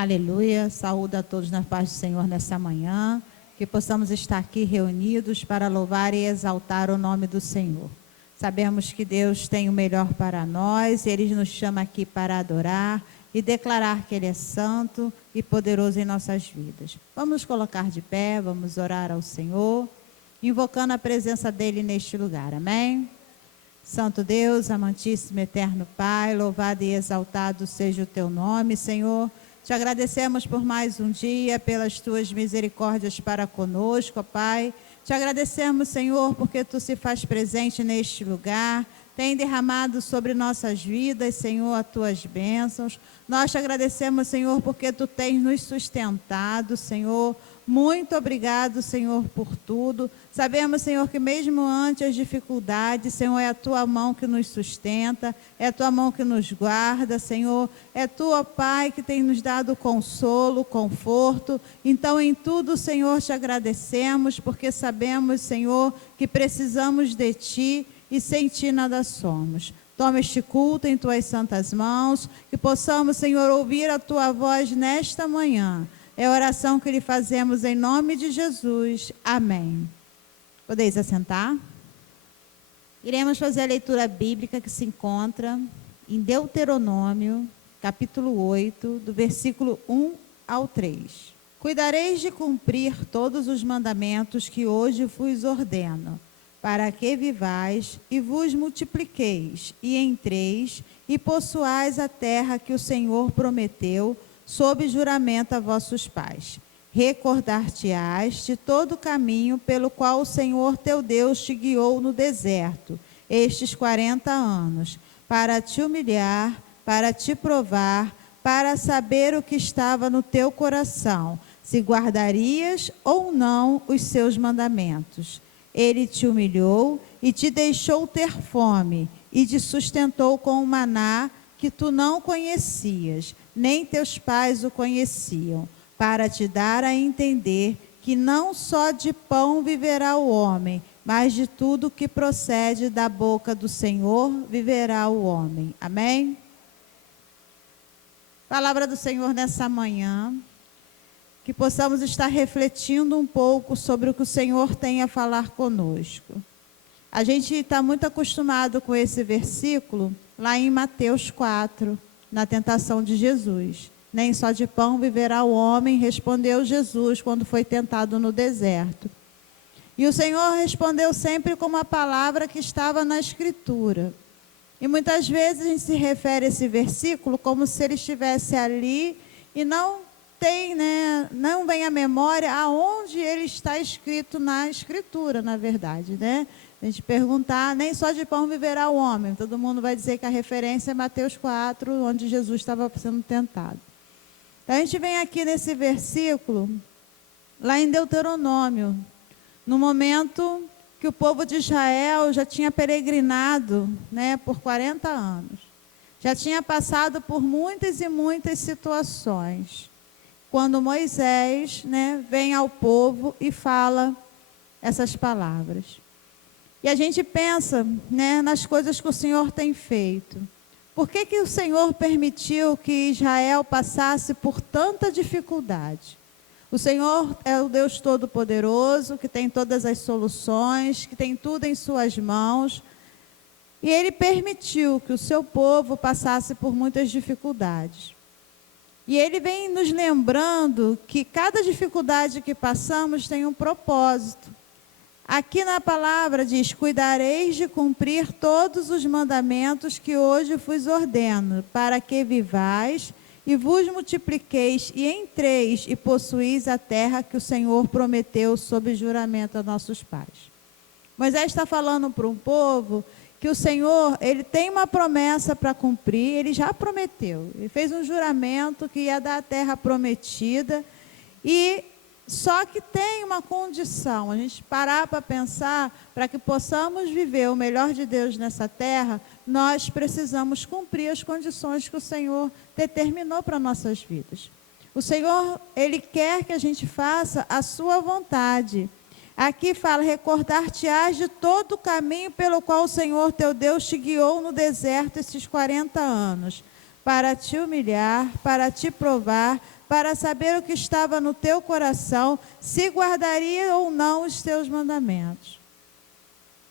Aleluia, saúde a todos na paz do Senhor nessa manhã, que possamos estar aqui reunidos para louvar e exaltar o nome do Senhor. Sabemos que Deus tem o melhor para nós, Ele nos chama aqui para adorar e declarar que Ele é santo e poderoso em nossas vidas. Vamos nos colocar de pé, vamos orar ao Senhor, invocando a presença dEle neste lugar, amém? Santo Deus, amantíssimo, eterno Pai, louvado e exaltado seja o Teu nome, Senhor. Te agradecemos por mais um dia, pelas Tuas misericórdias para conosco, ó Pai. Te agradecemos, Senhor, porque Tu se faz presente neste lugar, tem derramado sobre nossas vidas, Senhor, as Tuas bênçãos. Nós te agradecemos, Senhor, porque Tu tens nos sustentado, Senhor. Muito obrigado, Senhor, por tudo. Sabemos, Senhor, que mesmo ante as dificuldades, Senhor, é a Tua mão que nos sustenta, é a Tua mão que nos guarda, Senhor. É Tu, ó Pai, que tem nos dado consolo, conforto. Então, em tudo, Senhor, te agradecemos, porque sabemos, Senhor, que precisamos de Ti e sem Ti nada somos. Toma este culto em Tuas santas mãos, que possamos, Senhor, ouvir a Tua voz nesta manhã. É a oração que lhe fazemos em nome de Jesus. Amém. Podeis assentar? Iremos fazer a leitura bíblica que se encontra em Deuteronômio, capítulo 8, do versículo 1 ao 3. Cuidareis de cumprir todos os mandamentos que hoje vos ordeno, para que vivais e vos multipliqueis, e entreis e possuais a terra que o Senhor prometeu, sob juramento a vossos pais. Recordar-te-ás de todo o caminho pelo qual o Senhor teu Deus te guiou no deserto, estes 40 anos, para te humilhar, para te provar, para saber o que estava no teu coração, se guardarias ou não os seus mandamentos. Ele te humilhou e te deixou ter fome, e te sustentou com o maná que tu não conhecias, nem teus pais o conheciam, para te dar a entender que não só de pão viverá o homem, mas de tudo que procede da boca do Senhor viverá o homem. Amém? Palavra do Senhor nessa manhã, que possamos estar refletindo um pouco sobre o que o Senhor tem a falar conosco. A gente está muito acostumado com esse versículo lá em Mateus 4, na tentação de Jesus. Nem só de pão viverá o homem, respondeu Jesus quando foi tentado no deserto. E o Senhor respondeu sempre com uma palavra que estava na Escritura. E muitas vezes a gente se refere a esse versículo como se ele estivesse ali e não tem, não vem à memória aonde ele está escrito na Escritura, na verdade, né? A gente perguntar, nem só de pão viverá o homem. Todo mundo vai dizer que a referência é Mateus 4, onde Jesus estava sendo tentado. Então, a gente vem aqui nesse versículo, lá em Deuteronômio, no momento que o povo de Israel já tinha peregrinado, por 40 anos. Já tinha passado por muitas e muitas situações. Quando Moisés, vem ao povo e fala essas palavras. E a gente pensa, nas coisas que o Senhor tem feito. Por que que o Senhor permitiu que Israel passasse por tanta dificuldade? O Senhor é o Deus Todo-Poderoso, que tem todas as soluções, que tem tudo em suas mãos. E Ele permitiu que o seu povo passasse por muitas dificuldades. E Ele vem nos lembrando que cada dificuldade que passamos tem um propósito. Aqui na palavra diz, cuidareis de cumprir todos os mandamentos que hoje vos ordeno, para que vivais e vos multipliqueis e entreis e possuís a terra que o Senhor prometeu sob juramento a nossos pais. Moisés está falando para um povo que o Senhor, Ele tem uma promessa para cumprir, Ele já prometeu. Ele fez um juramento que ia dar a terra prometida e só que tem uma condição, a gente parar para pensar, para que possamos viver o melhor de Deus nessa terra, nós precisamos cumprir as condições que o Senhor determinou para nossas vidas. O Senhor, Ele quer que a gente faça a sua vontade. Aqui fala, recordar-te-ás de todo o caminho pelo qual o Senhor teu Deus te guiou no deserto esses 40 anos, para te humilhar, para te provar, para saber o que estava no teu coração, se guardaria ou não os teus mandamentos.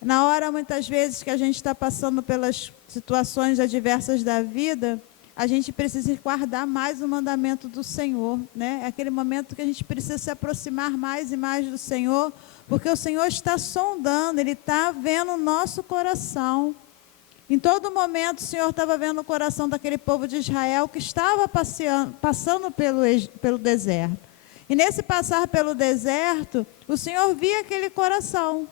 Na hora, muitas vezes, que a gente está passando pelas situações adversas da vida, a gente precisa guardar mais o mandamento do Senhor, né? É aquele momento que a gente precisa se aproximar mais e mais do Senhor, porque o Senhor está sondando, Ele está vendo o nosso coração. Em todo momento, o Senhor estava vendo o coração daquele povo de Israel que estava passando pelo deserto. E nesse passar pelo deserto, o Senhor via aquele coração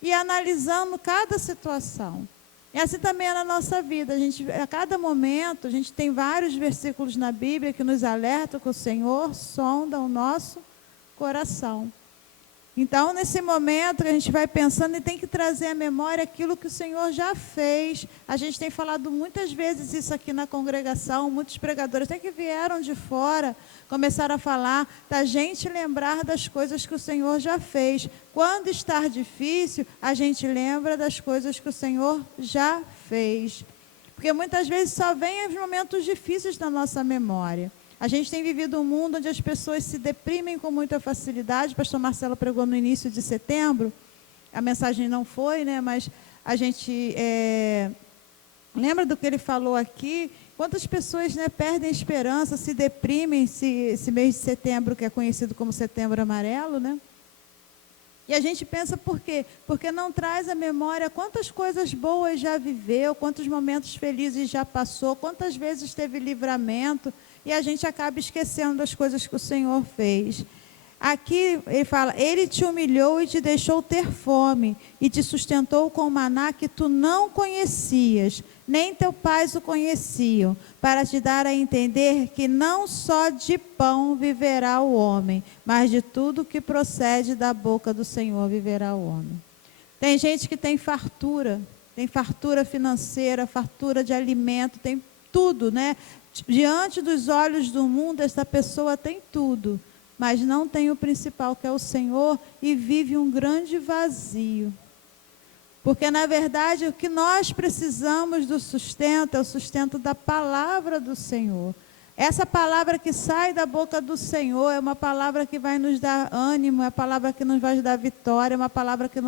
e analisando cada situação. E assim também é na nossa vida. A cada momento, a gente tem vários versículos na Bíblia que nos alertam que o Senhor sonda o nosso coração. Então, nesse momento que a gente vai pensando e tem que trazer à memória aquilo que o Senhor já fez. A gente tem falado muitas vezes isso aqui na congregação, muitos pregadores até que vieram de fora, começaram a falar da gente lembrar das coisas que o Senhor já fez. Quando está difícil, a gente lembra das coisas que o Senhor já fez. Porque muitas vezes só vem os momentos difíceis na nossa memória. A gente tem vivido um mundo onde as pessoas se deprimem com muita facilidade. O pastor Marcelo pregou no início de setembro. A mensagem não foi, né? Mas a gente lembra do que ele falou aqui. Quantas pessoas, né, perdem a esperança, se deprimem esse mês de setembro, que é conhecido como Setembro Amarelo, né? E a gente pensa por quê? Porque não traz à memória quantas coisas boas já viveu, quantos momentos felizes já passou, quantas vezes teve livramento, e a gente acaba esquecendo das coisas que o Senhor fez. Aqui ele fala, Ele te humilhou e te deixou ter fome, e te sustentou com maná que tu não conhecias, nem teu pais o conheciam, para te dar a entender que não só de pão viverá o homem, mas de tudo que procede da boca do Senhor viverá o homem. Tem gente que tem fartura financeira, fartura de alimento, tem tudo, né? Diante dos olhos do mundo, essa pessoa tem tudo, mas não tem o principal, que é o Senhor, e vive um grande vazio. Porque, na verdade, o que nós precisamos do sustento é o sustento da palavra do Senhor. Essa palavra que sai da boca do Senhor é uma palavra que vai nos dar ânimo, é uma palavra que nos vai dar vitória, é uma palavra que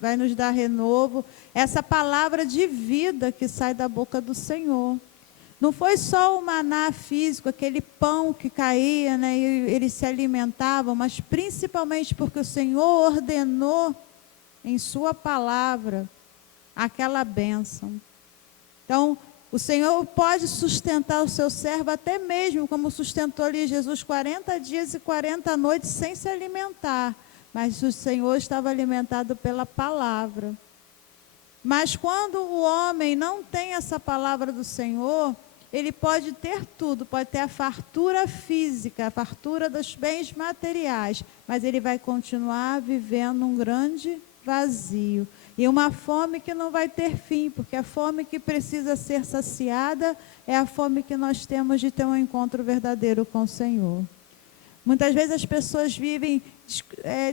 vai nos dar renovo. Essa palavra de vida que sai da boca do Senhor. Não foi só o maná físico, aquele pão que caía, né, e eles se alimentavam, mas principalmente porque o Senhor ordenou em sua palavra aquela bênção. Então, o Senhor pode sustentar o seu servo até mesmo, como sustentou ali Jesus 40 dias e 40 noites sem se alimentar. Mas o Senhor estava alimentado pela palavra. Mas quando o homem não tem essa palavra do Senhor, ele pode ter tudo, pode ter a fartura física, a fartura dos bens materiais, mas ele vai continuar vivendo um grande vazio. E uma fome que não vai ter fim, porque a fome que precisa ser saciada é a fome que nós temos de ter um encontro verdadeiro com o Senhor. Muitas vezes as pessoas vivem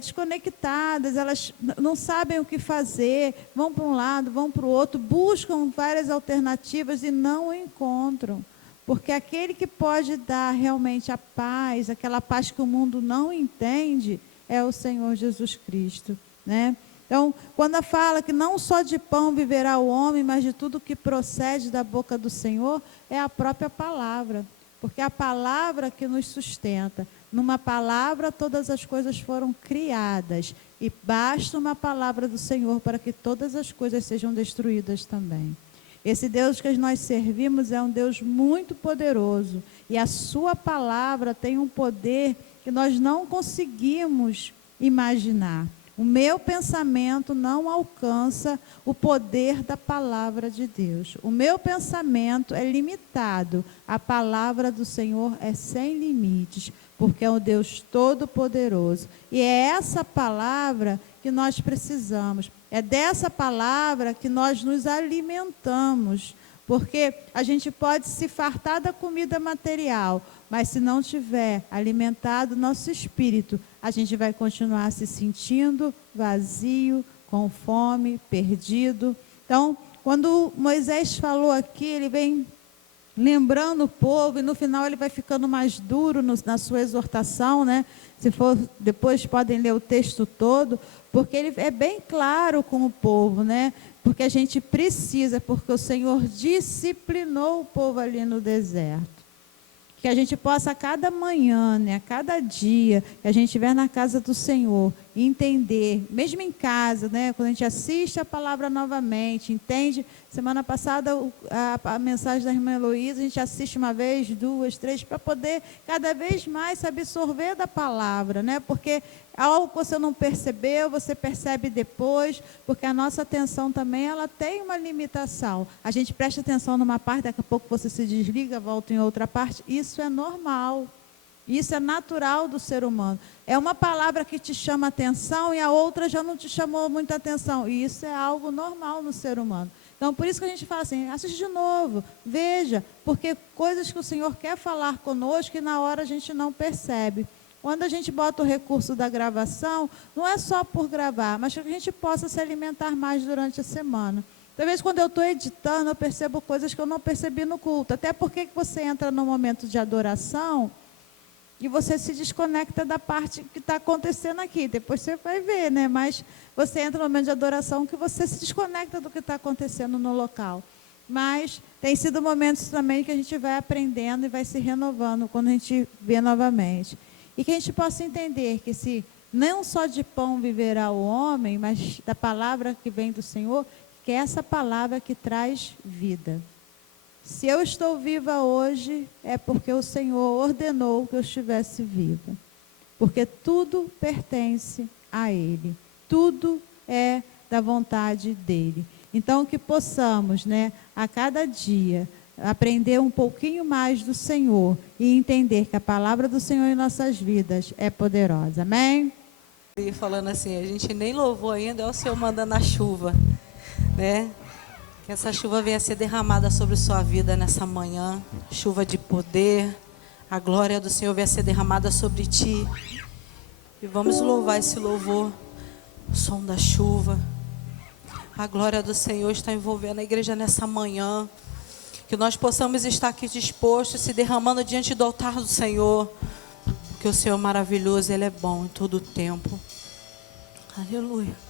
desconectadas, elas não sabem o que fazer, vão para um lado, vão para o outro, buscam várias alternativas e não o encontram. Porque aquele que pode dar realmente a paz, aquela paz que o mundo não entende, é o Senhor Jesus Cristo, né? Então, quando fala que não só de pão viverá o homem, mas de tudo que procede da boca do Senhor, é a própria palavra. Porque é a palavra que nos sustenta. Numa palavra todas as coisas foram criadas. E basta uma palavra do Senhor para que todas as coisas sejam destruídas também. Esse Deus que nós servimos é um Deus muito poderoso. E a sua palavra tem um poder que nós não conseguimos imaginar. O meu pensamento não alcança o poder da palavra de Deus. O meu pensamento é limitado. A palavra do Senhor é sem limites, porque é o Deus Todo-Poderoso. E é essa palavra que nós precisamos. É dessa palavra que nós nos alimentamos. Porque a gente pode se fartar da comida material, mas se não tiver alimentado nosso espírito, a gente vai continuar se sentindo vazio, com fome, perdido. Então, quando Moisés falou aqui, ele vem lembrando o povo, e no final ele vai ficando mais duro na sua exortação, né? Se for, depois podem ler o texto todo, porque ele é bem claro com o povo, né? Porque a gente precisa, porque o Senhor disciplinou o povo ali no deserto. Que a gente possa a cada manhã, né, a cada dia que a gente estiver na casa do Senhor, entender, mesmo em casa, né, quando a gente assiste a palavra novamente, entende? Semana passada a mensagem da irmã Heloísa, a gente assiste uma vez, duas, três, para poder cada vez mais se absorver da palavra, né? Porque algo que você não percebeu, você percebe depois, porque a nossa atenção também, ela tem uma limitação. A gente presta atenção numa parte, daqui a pouco você se desliga, volta em outra parte. Isso é normal. Isso é natural do ser humano. É uma palavra que te chama atenção e a outra já não te chamou muita atenção. E isso é algo normal no ser humano. Então, por isso que a gente fala assim, assiste de novo, veja, porque coisas que o Senhor quer falar conosco e na hora a gente não percebe. Quando a gente bota o recurso da gravação, não é só por gravar, mas que a gente possa se alimentar mais durante a semana. Talvez quando eu estou editando, eu percebo coisas que eu não percebi no culto. Até porque você entra no momento de adoração e você se desconecta da parte que está acontecendo aqui. Depois você vai ver, né? Mas você entra no momento de adoração que você se desconecta do que está acontecendo no local. Mas tem sido momentos também que a gente vai aprendendo e vai se renovando quando a gente vê novamente. E que a gente possa entender que se não só de pão viverá o homem, mas da palavra que vem do Senhor, que é essa palavra que traz vida. Se eu estou viva hoje, é porque o Senhor ordenou que eu estivesse viva. Porque tudo pertence a Ele. Tudo é da vontade dEle. Então, que possamos, né, a cada dia, aprender um pouquinho mais do Senhor e entender que a palavra do Senhor em nossas vidas é poderosa. Amém? E falando assim, a gente nem louvou ainda, é o Senhor mandando a chuva, né? Que essa chuva venha ser derramada sobre sua vida nessa manhã, chuva de poder, a glória do Senhor venha ser derramada sobre ti. E vamos louvar esse louvor, o som da chuva. A glória do Senhor está envolvendo a igreja nessa manhã. Que nós possamos estar aqui dispostos, se derramando diante do altar do Senhor. Porque o Senhor é maravilhoso, Ele é bom em todo o tempo. Aleluia.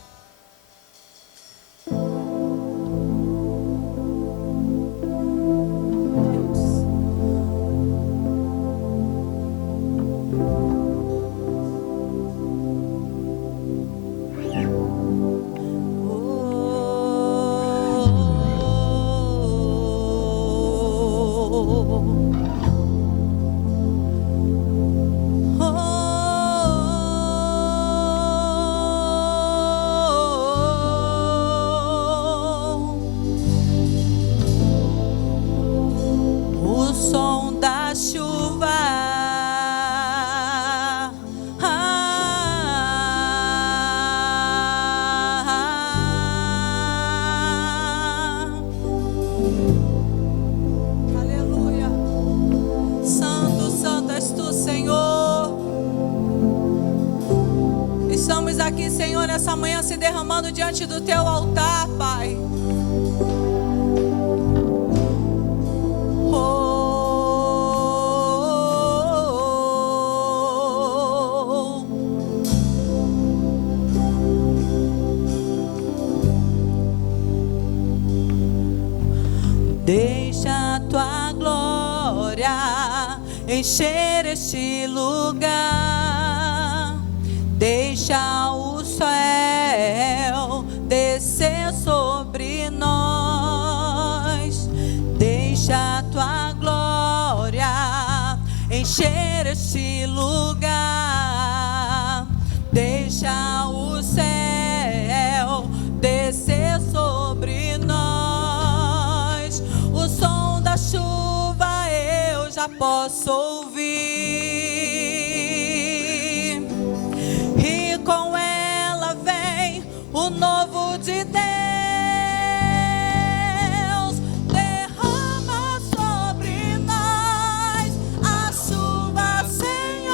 Aqui, Senhor, nessa manhã se derramando diante do teu altar, Pai. Deixa a tua glória encher este lugar. Deixa o céu descer sobre nós. Deixa a tua glória encher este lugar. Deixa o céu descer sobre nós. O som da chuva eu já posso ouvir. Com ela vem o novo de Deus. Derrama sobre nós a chuva, Senhor.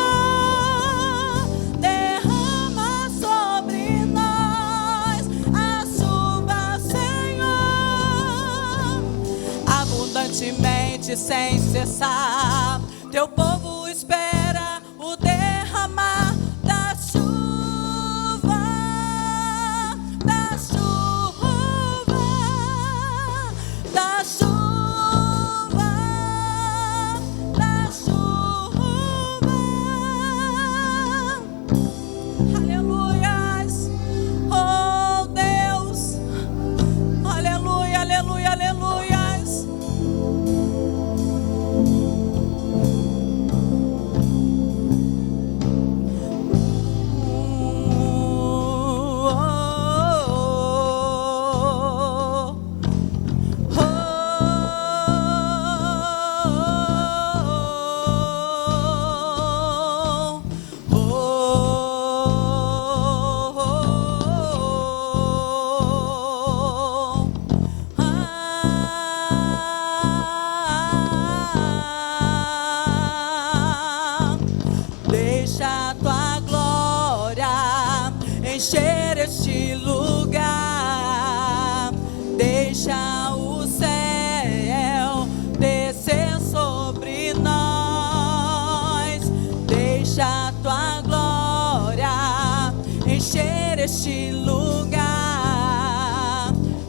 Derrama sobre nós a chuva, Senhor. Abundantemente Constantemente, sem cessar, teu povo espera o derramar da chuva, da chuva, da chuva, da chuva. Aleluias, oh Deus, aleluia, aleluia, aleluias. Deixa a tua glória encher este lugar. Deixa o céu descer sobre nós. Deixa a tua glória encher este lugar.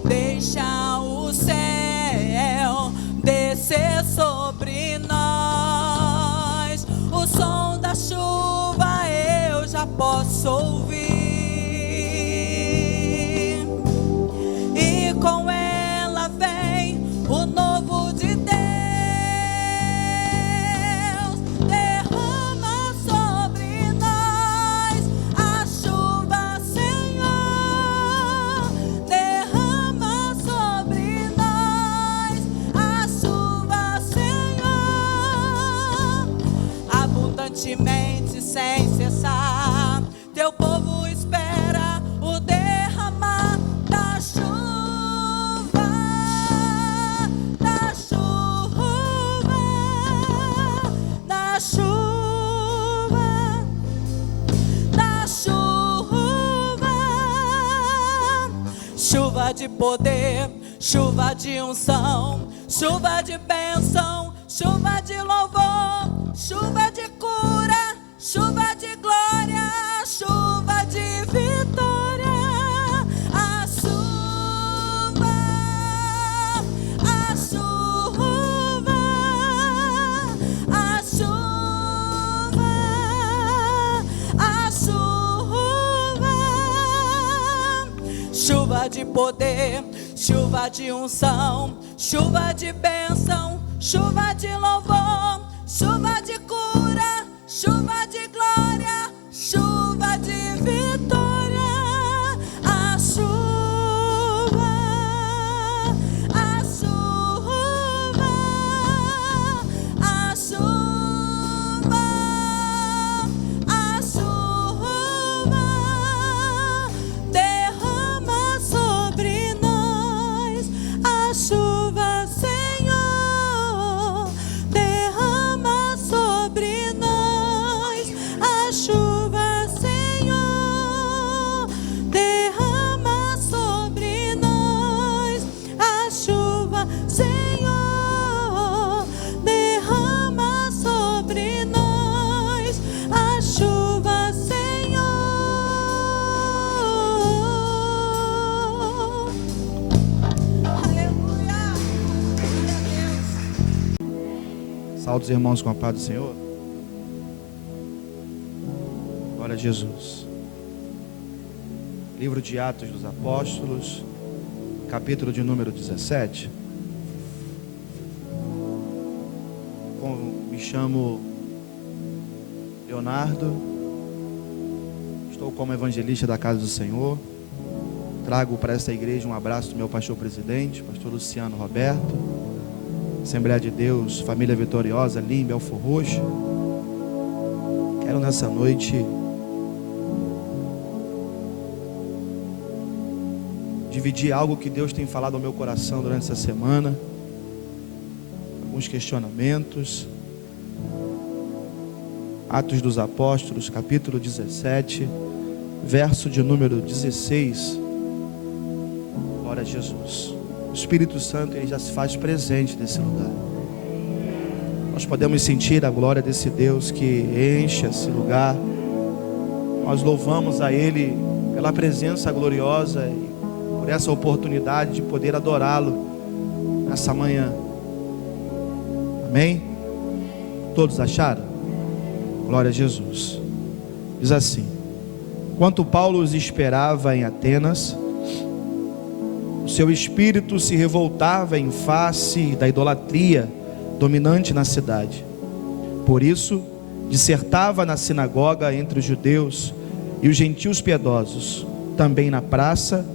Deixa o céu descer sobre nós. O som da chuva eu já posso ouvir, e com ela vem o novo de Deus. Derrama sobre nós a chuva, Senhor. Derrama sobre nós a chuva, Senhor. Abundantemente, sem cessar, teu povo espera o derramar da chuva, da chuva, da chuva, da chuva. Chuva de poder, chuva de unção, chuva de bênção, chuva de louvor, chuva de cura, chuva de glória, chuva de vitória. A chuva, a chuva, a chuva, a chuva. Chuva de poder, chuva de unção, chuva de bênção, chuva de louvor, chuva de cura, chuva de glória, chuva de vitória. A chuva, a chuva, a chuva, a chuva. Derrama sobre nós a chuva, Senhor. Derrama sobre nós a chuva, Senhor. Derrama sobre nós a chuva, Senhor. Derrama sobre nós a chuva, Senhor. Aleluia. Glória a Deus. Saúde os irmãos com a paz do Senhor. Glória a Jesus. Livro de Atos dos Apóstolos, capítulo de número 17. Me chamo Leonardo, estou como evangelista da Casa do Senhor. Trago para esta igreja um abraço do meu pastor presidente, pastor Luciano Roberto. Assembleia de Deus, Família Vitoriosa, Lim, Belfor Roxo. Quero nessa noite dividir algo que Deus tem falado ao meu coração durante essa semana. Alguns questionamentos. Atos dos Apóstolos, capítulo 17, verso de número 16. Glória a Jesus. O Espírito Santo, ele já se faz presente nesse lugar. nós podemos sentir a glória desse Deus que enche esse lugar. Nós louvamos a Ele pela presença gloriosa e por essa oportunidade de poder adorá-lo nessa manhã. Amém? Todos acharam? Glória a Jesus. Diz assim: enquanto Paulo os esperava em Atenas, o seu espírito se revoltava em face da idolatria dominante na cidade. Por isso, dissertava na sinagoga entre os judeus e os gentios piedosos, também na praça,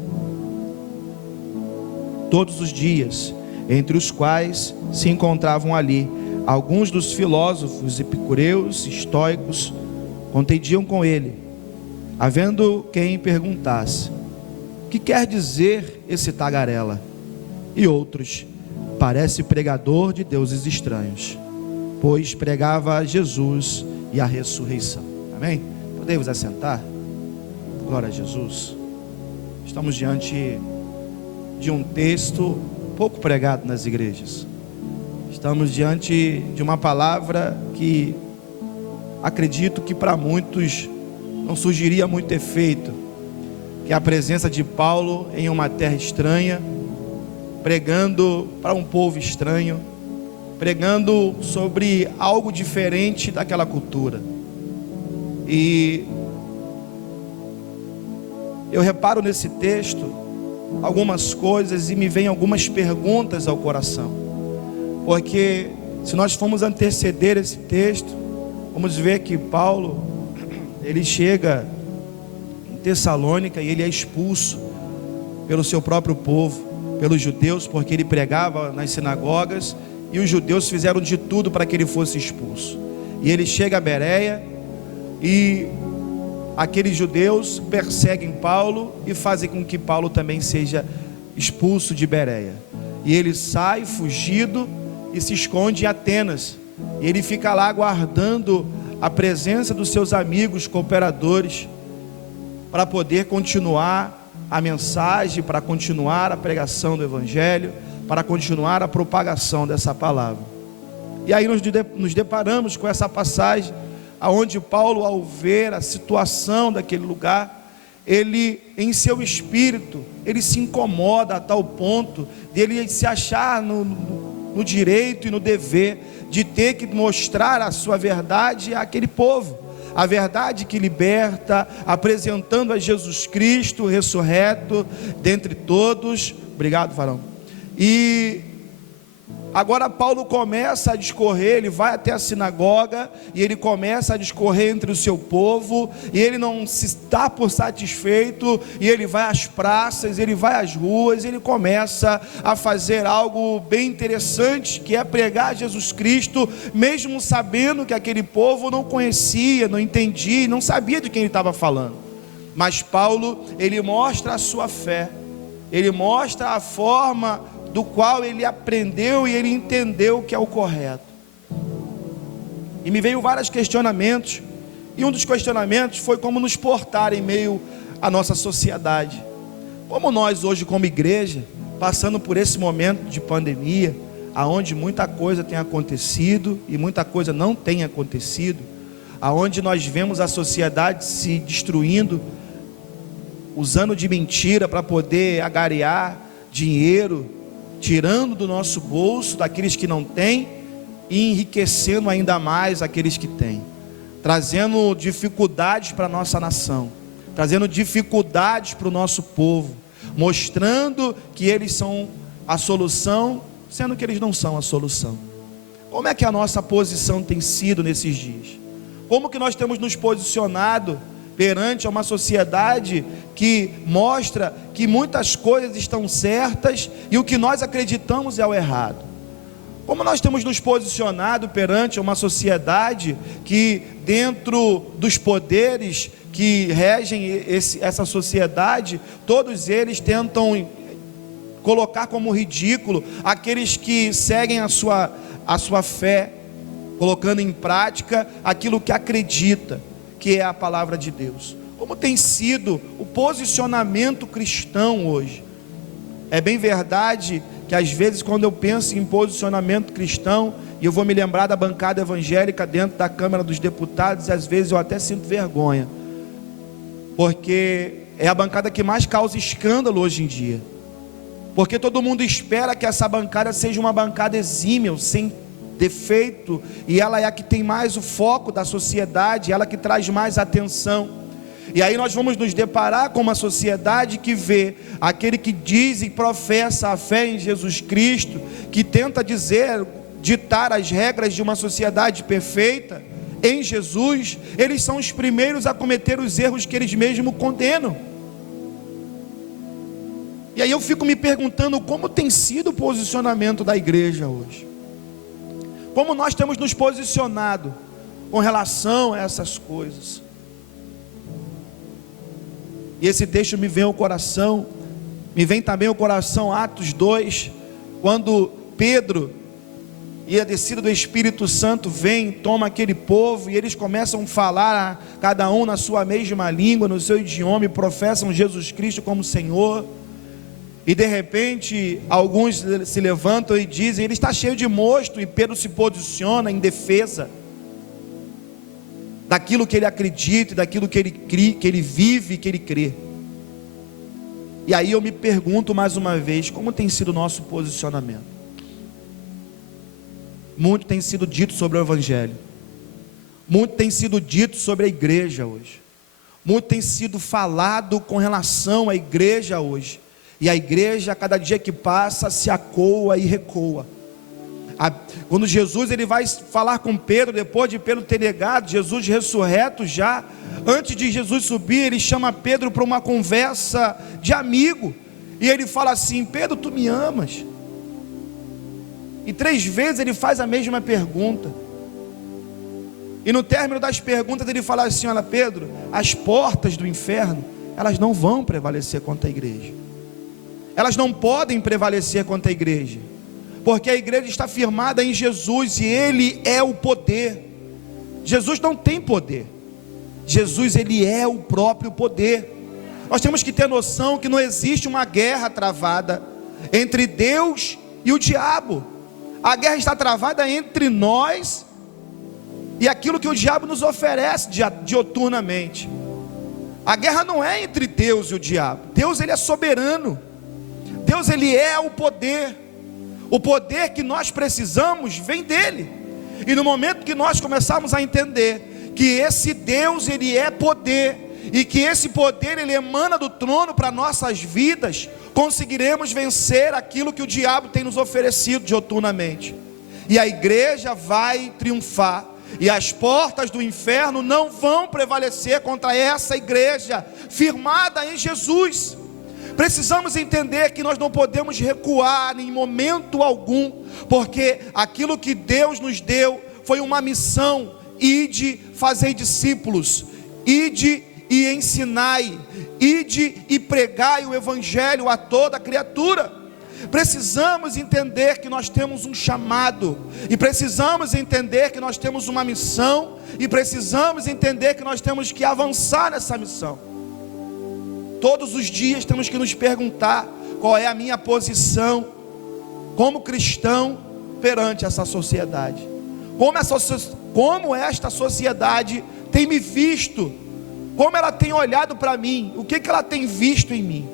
todos os dias, entre os quais se encontravam ali alguns dos filósofos epicureus, estoicos, contendiam com ele, havendo quem perguntasse: o que quer dizer esse tagarela? E outros: parece pregador de deuses estranhos, pois pregava Jesus e a ressurreição. Amém? Podemos assentar? Glória a Jesus. Estamos diante de um texto pouco pregado nas igrejas. Estamos diante de uma palavra que acredito que para muitos não surgiria muito efeito, que é a presença de Paulo em uma terra estranha, pregando para um povo estranho, pregando sobre algo diferente daquela cultura. E eu reparo nesse texto algumas coisas e me vêm algumas perguntas ao coração, porque se nós formos anteceder esse texto, vamos ver que Paulo, ele chega em Tessalônica e ele é expulso pelo seu próprio povo, pelos judeus, porque ele pregava nas sinagogas e os judeus fizeram de tudo para que ele fosse expulso. E ele chega a Bereia e aqueles judeus perseguem Paulo e fazem com que Paulo também seja expulso de Bereia. E ele sai fugido e se esconde em Atenas. E ele fica lá aguardando a presença dos seus amigos cooperadores para poder continuar a mensagem, para continuar a pregação do Evangelho, para continuar a propagação dessa palavra. E aí nos deparamos com essa passagem aonde Paulo, ao ver a situação daquele lugar, ele em seu espírito, ele se incomoda a tal ponto de ele se achar no direito e no dever de ter que mostrar a sua verdade àquele povo, a verdade que liberta, apresentando a Jesus Cristo ressurreto dentre todos. Obrigado, varão. E agora Paulo começa a discorrer, ele vai até a sinagoga e ele começa a discorrer entre o seu povo, e ele não se dá por satisfeito, e ele vai às praças, ele vai às ruas, ele começa a fazer algo bem interessante, que é pregar Jesus Cristo, mesmo sabendo que aquele povo não conhecia, não entendia, não sabia de quem ele estava falando. Mas Paulo, ele mostra a sua fé, ele mostra a forma do qual ele aprendeu e ele entendeu que é o correto. E me veio vários questionamentos, e um dos questionamentos foi como nos portar em meio à nossa sociedade. Como nós hoje como igreja, passando por esse momento de pandemia, aonde muita coisa tem acontecido e muita coisa não tem acontecido, aonde nós vemos a sociedade se destruindo, usando de mentira para poder agariar dinheiro, tirando do nosso bolso daqueles que não têm e enriquecendo ainda mais aqueles que têm, trazendo dificuldades para a nossa nação, trazendo dificuldades para o nosso povo, mostrando que eles são a solução, sendo que eles não são a solução. Como é que a nossa posição tem sido nesses dias? Como que nós temos nos posicionado perante uma sociedade que mostra que muitas coisas estão certas e o que nós acreditamos é o errado? Como nós temos nos posicionado perante uma sociedade que, dentro dos poderes que regem essa sociedade, todos eles tentam colocar como ridículo aqueles que seguem a sua fé, colocando em prática aquilo que acredita, que é a palavra de Deus. Como tem sido o posicionamento cristão hoje? É bem verdade que às vezes quando eu penso em posicionamento cristão, e eu vou me lembrar da bancada evangélica dentro da Câmara dos Deputados, e às vezes eu até sinto vergonha, porque é a bancada que mais causa escândalo hoje em dia, porque todo mundo espera que essa bancada seja uma bancada exímia, sem defeito, e ela é a que tem mais o foco da sociedade, ela que traz mais atenção. E aí nós vamos nos deparar com uma sociedade que vê aquele que diz e professa a fé em Jesus Cristo, que tenta ditar as regras de uma sociedade perfeita em Jesus. Eles são os primeiros a cometer os erros que eles mesmos condenam. E aí eu fico me perguntando como tem sido o posicionamento da igreja hoje, como nós temos nos posicionado com relação a essas coisas. E esse texto me vem ao coração, me vem também ao coração Atos 2, quando Pedro e a descida do Espírito Santo vem, toma aquele povo, e eles começam a falar, cada um na sua mesma língua, no seu idioma, e professam Jesus Cristo como Senhor. E de repente, alguns se levantam e dizem, ele está cheio de mosto, e Pedro se posiciona em defesa daquilo que ele acredita, daquilo que ele crê, que ele vive, que ele crê. E aí eu me pergunto mais uma vez, como tem sido o nosso posicionamento? Muito tem sido dito sobre o Evangelho, muito tem sido dito sobre a igreja hoje, muito tem sido falado com relação à igreja hoje, e a igreja, a cada dia que passa, se acoa e recoa. Quando Jesus ele vai falar com Pedro, depois de Pedro ter negado, Jesus ressurreto já, antes de Jesus subir, ele chama Pedro para uma conversa de amigo, e ele fala assim: Pedro, tu me amas? E 3 vezes ele faz a mesma pergunta, e no término das perguntas ele fala assim: olha Pedro, as portas do inferno, elas não vão prevalecer contra a igreja, elas não podem prevalecer contra a igreja, porque a igreja está firmada em Jesus, e Ele é o poder. Jesus não tem poder, Jesus ele é o próprio poder. Nós temos que ter noção que não existe uma guerra travada entre Deus e o diabo. A guerra está travada entre nós e aquilo que o diabo nos oferece dioturnamente. A guerra não é entre Deus e o diabo. Deus ele é soberano, Deus ele é o poder. O poder que nós precisamos vem dele. E no momento que nós começarmos a entender que esse Deus ele é poder, e que esse poder ele emana do trono para nossas vidas, conseguiremos vencer aquilo que o diabo tem nos oferecido dioturnamente. E a igreja vai triunfar, e as portas do inferno não vão prevalecer contra essa igreja firmada em Jesus. Precisamos entender que nós não podemos recuar em momento algum, porque aquilo que Deus nos deu foi uma missão: ide, fazei discípulos, ide e ensinai, ide e pregai o evangelho a toda criatura. Precisamos entender que nós temos um chamado, e precisamos entender que nós temos uma missão, e precisamos entender que nós temos que avançar nessa missão. Todos os dias temos que nos perguntar qual é a minha posição como cristão perante essa sociedade. Como esta sociedade tem me visto, como ela tem olhado para mim, o que ela tem visto em mim.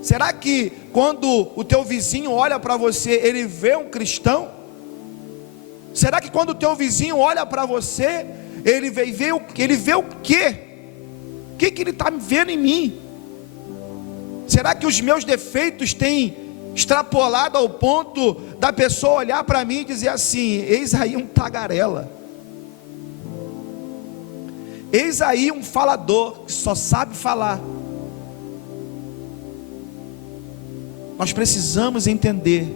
Será que quando o teu vizinho olha para você, ele vê um cristão? Será que quando o teu vizinho olha para você, ele vê o quê? O que ele está vendo em mim? Será que os meus defeitos têm extrapolado ao ponto da pessoa olhar para mim e dizer assim: eis aí um tagarela, eis aí um falador que só sabe falar? Nós precisamos entender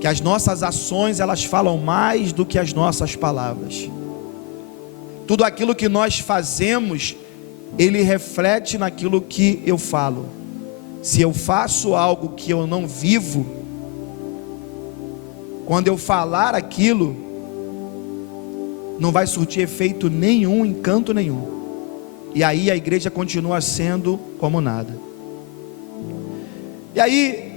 que as nossas ações elas falam mais do que as nossas palavras. Tudo aquilo que nós fazemos, ele reflete naquilo que eu falo. Se eu faço algo que eu não vivo, quando eu falar aquilo, não vai surtir efeito nenhum, encanto nenhum. E aí a igreja continua sendo como nada. E aí,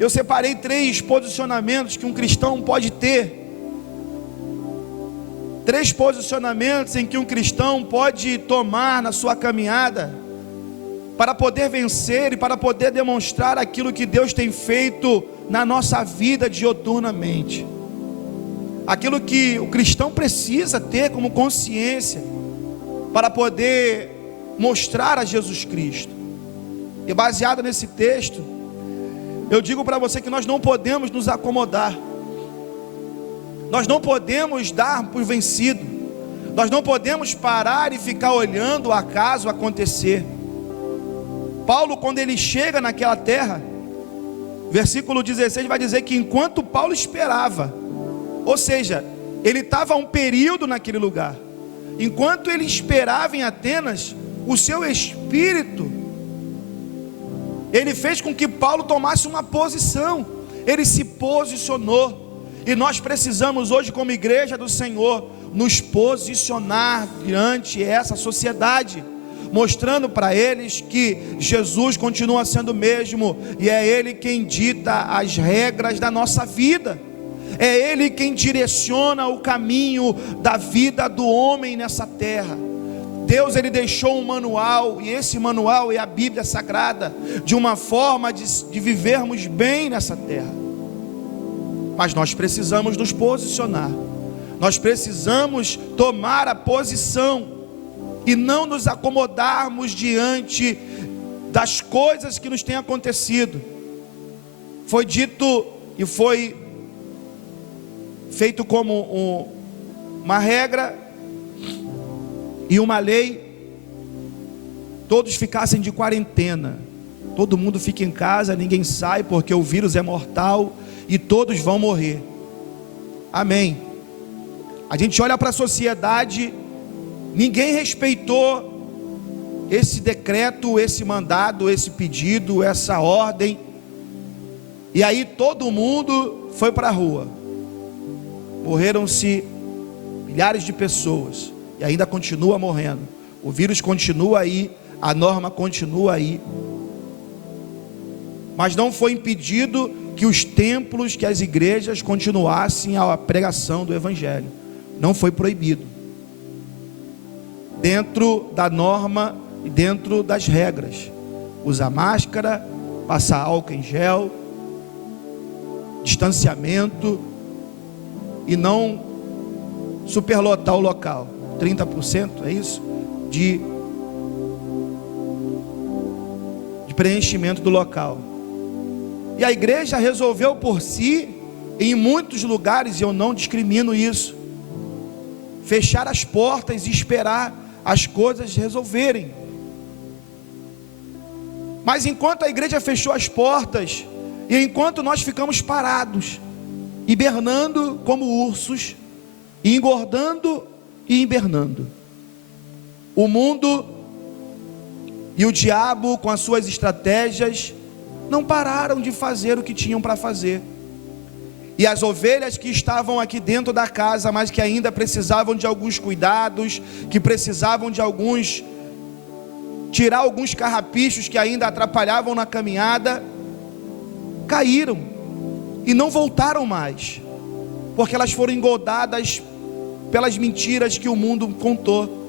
eu separei 3 posicionamentos que um cristão pode ter. 3 posicionamentos em que um cristão pode tomar na sua caminhada para poder vencer e para poder demonstrar aquilo que Deus tem feito na nossa vida dioturnamente. Aquilo que o cristão precisa ter como consciência para poder mostrar a Jesus Cristo. E baseado nesse texto, eu digo para você que nós não podemos nos acomodar. Nós não podemos dar por vencido. Nós não podemos parar e ficar olhando o acaso acontecer. Paulo, quando ele chega naquela terra, versículo 16 vai dizer que enquanto Paulo esperava, ou seja, ele estava um período naquele lugar, enquanto ele esperava em Atenas, o seu espírito, ele fez com que Paulo tomasse uma posição, ele se posicionou. E nós precisamos hoje, como igreja do Senhor, nos posicionar diante essa sociedade, mostrando para eles que Jesus continua sendo o mesmo, e é Ele quem dita as regras da nossa vida, é Ele quem direciona o caminho da vida do homem nessa terra. Deus, Ele deixou um manual, e esse manual é a Bíblia Sagrada, de uma forma de vivermos bem nessa terra. Mas nós precisamos nos posicionar, nós precisamos tomar a posição, e não nos acomodarmos diante das coisas que nos têm acontecido. Foi dito e foi feito como uma regra e uma lei, todos ficassem de quarentena, todo mundo fica em casa, ninguém sai, porque o vírus é mortal e todos vão morrer. Amém. A gente olha para a sociedade, ninguém respeitou esse decreto, esse mandado, esse pedido, essa ordem, e aí todo mundo foi para a rua. Morreram-se milhares de pessoas, e ainda continua morrendo. O vírus continua aí, a norma continua aí, mas não foi impedido que os templos, que as igrejas continuassem a pregação do Evangelho. Não foi proibido, dentro da norma e dentro das regras. Usar máscara, passar álcool em gel, distanciamento, e não superlotar o local. 30%, é isso? De preenchimento do local. E a igreja resolveu por si, em muitos lugares, e eu não discrimino isso, fechar as portas e esperar as coisas resolverem. Mas enquanto a igreja fechou as portas, e enquanto nós ficamos parados, hibernando como ursos, e engordando e hibernando, o mundo e o diabo, com as suas estratégias, não pararam de fazer o que tinham para fazer. E as ovelhas que estavam aqui dentro da casa, mas que ainda precisavam de alguns cuidados, que precisavam de tirar alguns carrapichos que ainda atrapalhavam na caminhada, caíram e não voltaram mais, porque elas foram engordadas pelas mentiras que o mundo contou.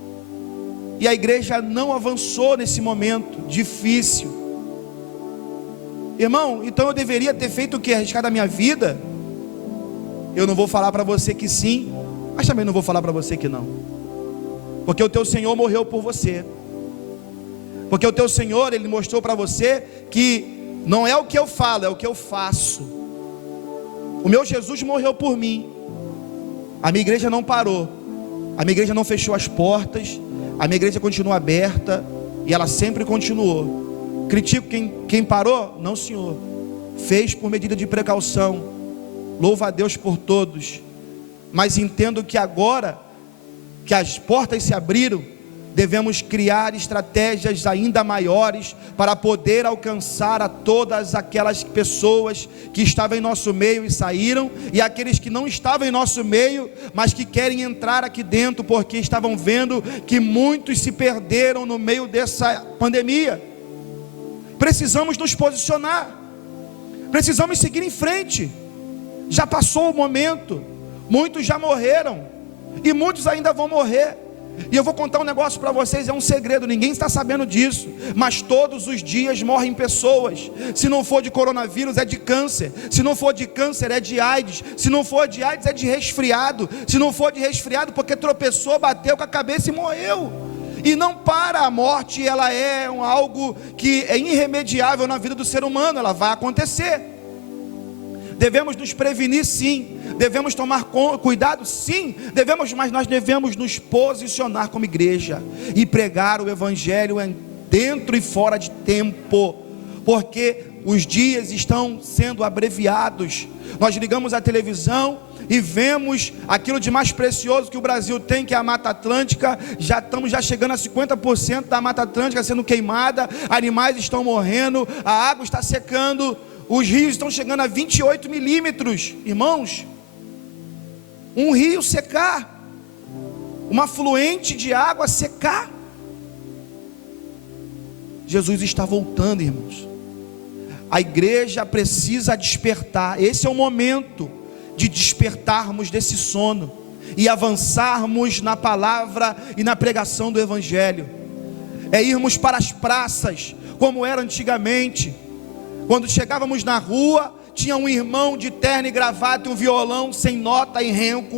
E a igreja não avançou nesse momento difícil. Irmão, então eu deveria ter feito o que? Arriscar da minha vida? Eu não vou falar para você que sim, mas também não vou falar para você que não, porque o teu Senhor morreu por você, porque o teu Senhor, Ele mostrou para você que não é o que eu falo, é o que eu faço. O meu Jesus morreu por mim. A minha igreja não parou, a minha igreja não fechou as portas, a minha igreja continua aberta, e ela sempre continuou. Critico quem parou? Não, Senhor, fez por medida de precaução. Louva a Deus por todos, mas entendo que agora que as portas se abriram, devemos criar estratégias ainda maiores para poder alcançar a todas aquelas pessoas que estavam em nosso meio e saíram, e aqueles que não estavam em nosso meio, mas que querem entrar aqui dentro, porque estavam vendo que muitos se perderam no meio dessa pandemia. Precisamos nos posicionar. Precisamos seguir em frente. Já passou o momento. Muitos já morreram. E muitos ainda vão morrer. E eu vou contar um negócio para vocês, é um segredo, ninguém está sabendo disso, mas todos os dias morrem pessoas. Se não for de coronavírus, é de câncer. Se não for de câncer, é de AIDS. Se não for de AIDS, é de resfriado. Se não for de resfriado, porque tropeçou, bateu com a cabeça e morreu. E não para, a morte, ela é algo que é irremediável na vida do ser humano, ela vai acontecer. Devemos nos prevenir, sim. Devemos tomar cuidado, sim. Mas nós devemos nos posicionar como igreja e pregar o evangelho dentro e fora de tempo, porque os dias estão sendo abreviados. Nós ligamos a televisão e vemos aquilo de mais precioso que o Brasil tem, que é a Mata Atlântica. Estamos chegando a 50% da Mata Atlântica sendo queimada, animais estão morrendo, a água está secando. Os rios estão chegando a 28 milímetros, irmãos. Um rio secar, uma afluente de água secar. Jesus está voltando, irmãos. A igreja precisa despertar. Esse é o momento de despertarmos desse sono e avançarmos na palavra e na pregação do evangelho. É irmos para as praças, como era antigamente. Quando chegávamos na rua, tinha um irmão de terno e gravata e um violão sem nota, e renco,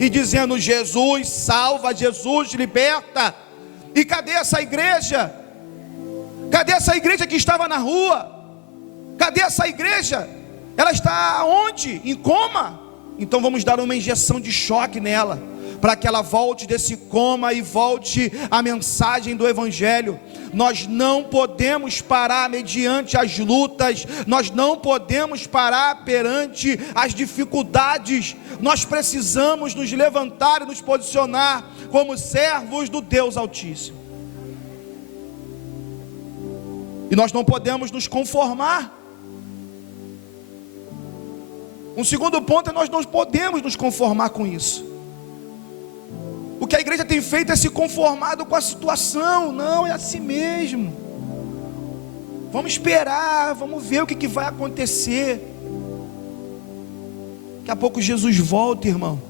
e dizendo: Jesus salva, Jesus liberta. E cadê essa igreja? Cadê essa igreja que estava na rua? Cadê essa igreja? Ela está onde? Em coma? Então vamos dar uma injeção de choque nela, para que ela volte desse coma e volte a mensagem do evangelho. Nós não podemos parar mediante as lutas, nós não podemos parar perante as dificuldades. Nós precisamos nos levantar e nos posicionar como servos do Deus Altíssimo. E nós não podemos nos conformar. Um segundo ponto é: nós não podemos nos conformar com isso. O que a igreja tem feito é se conformado com a situação. Não, é assim mesmo. Vamos esperar, vamos ver o que vai acontecer. Daqui a pouco Jesus volta, irmão.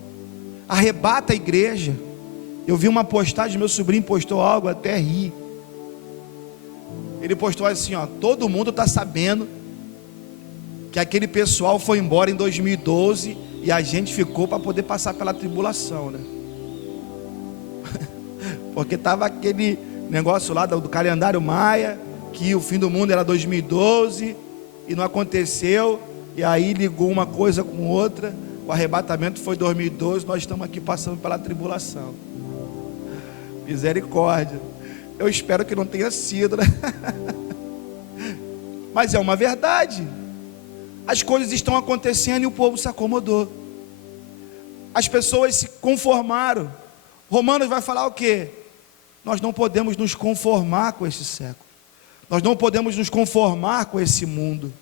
Arrebata a igreja. Eu vi uma postagem, meu sobrinho postou algo, até ri. Ele postou assim, ó: todo mundo está sabendo que aquele pessoal foi embora em 2012 e a gente ficou para poder passar pela tribulação, né? Porque estava aquele negócio lá do calendário maia, que o fim do mundo era 2012 e não aconteceu, e aí ligou uma coisa com outra. O arrebatamento foi 2012, nós estamos aqui passando pela tribulação. Misericórdia. Eu espero que não tenha sido, né? Mas é uma verdade. As coisas estão acontecendo e o povo se acomodou. As pessoas se conformaram. Romanos vai falar o quê? Nós não podemos nos conformar com esse século. Nós não podemos nos conformar com esse mundo.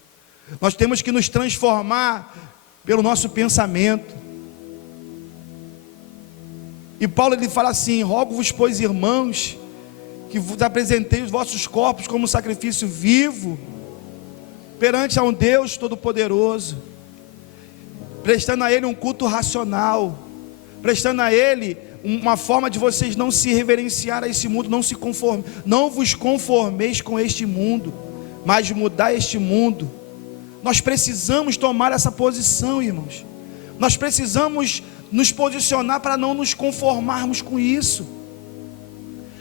Nós temos que nos transformar pelo nosso pensamento. E Paulo, ele fala assim: rogo-vos, pois, irmãos, que vos apresentei os vossos corpos como sacrifício vivo, perante a um Deus Todo-Poderoso, prestando a Ele um culto racional, prestando a Ele uma forma de vocês não se reverenciar a esse mundo, não vos conformeis com este mundo, mas mudar este mundo. Nós precisamos tomar essa posição, irmãos. Nós precisamos nos posicionar para não nos conformarmos com isso.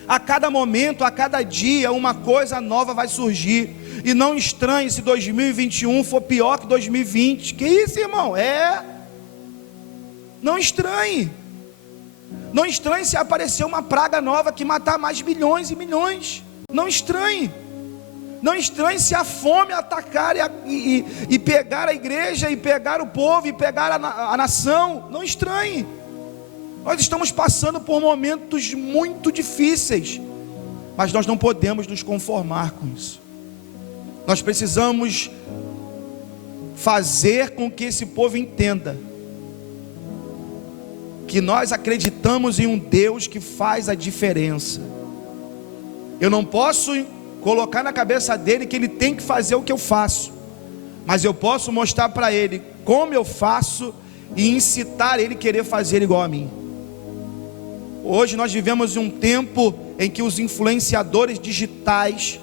A cada momento, a cada dia, uma coisa nova vai surgir. E não estranhe se 2021 for pior que 2020. Que isso, irmão? Não estranhe. Não estranhe se aparecer uma praga nova que matar mais milhões e milhões. Não estranhe. Não estranhe se a fome atacar e pegar a igreja, e pegar o povo, e pegar a nação. Não estranhe. Nós estamos passando por momentos muito difíceis, mas nós não podemos nos conformar com isso. Nós precisamos fazer com que esse povo entenda que nós acreditamos em um Deus que faz a diferença. Eu não posso colocar na cabeça dele que ele tem que fazer o que eu faço, mas eu posso mostrar para ele como eu faço e incitar ele a querer fazer igual a mim. Hoje nós vivemos em um tempo em que os influenciadores digitais,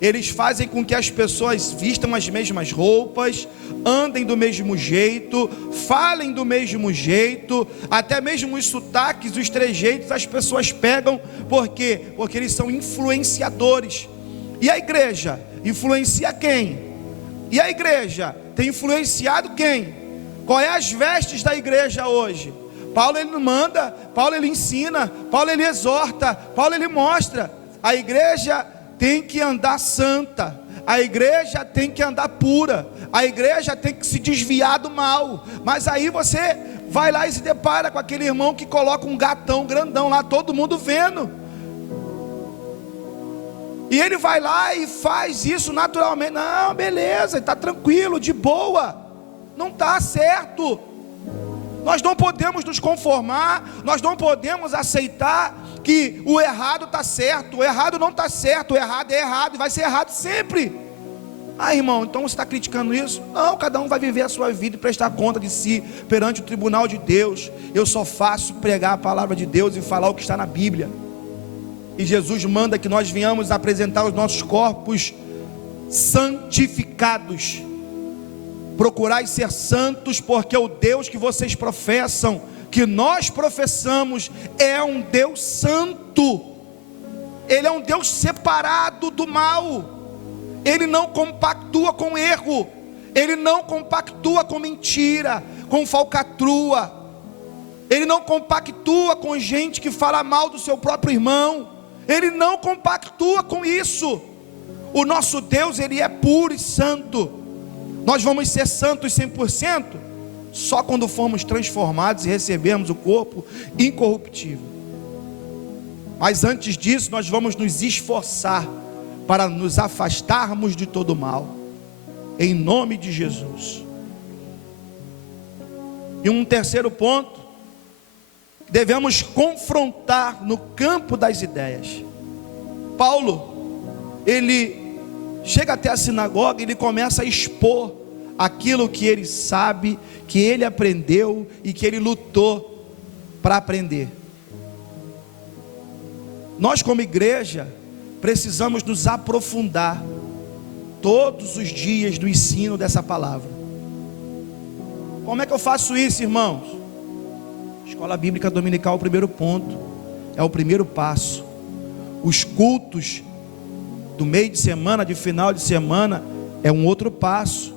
eles fazem com que as pessoas vistam as mesmas roupas, andem do mesmo jeito, falem do mesmo jeito, até mesmo os sotaques, os trejeitos, as pessoas pegam. Por quê? Porque eles são influenciadores. E a igreja influencia quem? E a igreja tem influenciado quem? Qual é as vestes da igreja hoje? Paulo ele manda, Paulo ele ensina, Paulo ele exorta, Paulo ele mostra. A igreja tem que andar santa, a igreja tem que andar pura, a igreja tem que se desviar do mal. Mas aí você vai lá e se depara com aquele irmão que coloca um gatão grandão lá, todo mundo vendo, e ele vai lá e faz isso naturalmente. Não, beleza, está tranquilo, de boa. Não está certo. Nós não podemos nos conformar, nós não podemos aceitar que o errado está certo, o errado não está certo, o errado é errado e vai ser errado sempre. Ah, irmão, então você está criticando isso? Não, cada um vai viver a sua vida e prestar conta de si perante o tribunal de Deus. Eu só faço pregar a palavra de Deus e falar o que está na Bíblia. E Jesus manda que nós venhamos apresentar os nossos corpos santificados. Procurai ser santos, porque o Deus que vocês professam, que nós professamos, é um Deus santo. Ele é um Deus separado do mal. Ele não compactua com erro, ele não compactua com mentira, com falcatrua, ele não compactua com gente que fala mal do seu próprio irmão, ele não compactua com isso. O nosso Deus, ele é puro e santo. Nós vamos ser santos 100% só quando formos transformados e recebermos o corpo incorruptível. Mas antes disso, nós vamos nos esforçar para nos afastarmos de todo mal, em nome de Jesus. E um terceiro ponto, devemos confrontar no campo das ideias. Paulo, ele chega até a sinagoga e ele começa a expor aquilo que ele sabe, que ele aprendeu e que ele lutou para aprender. Nós como igreja precisamos nos aprofundar todos os dias no ensino dessa palavra. Como é que eu faço isso, irmãos? Escola Bíblica Dominical é o primeiro ponto, é o primeiro passo. Os cultos do meio de semana, de final de semana, é um outro passo.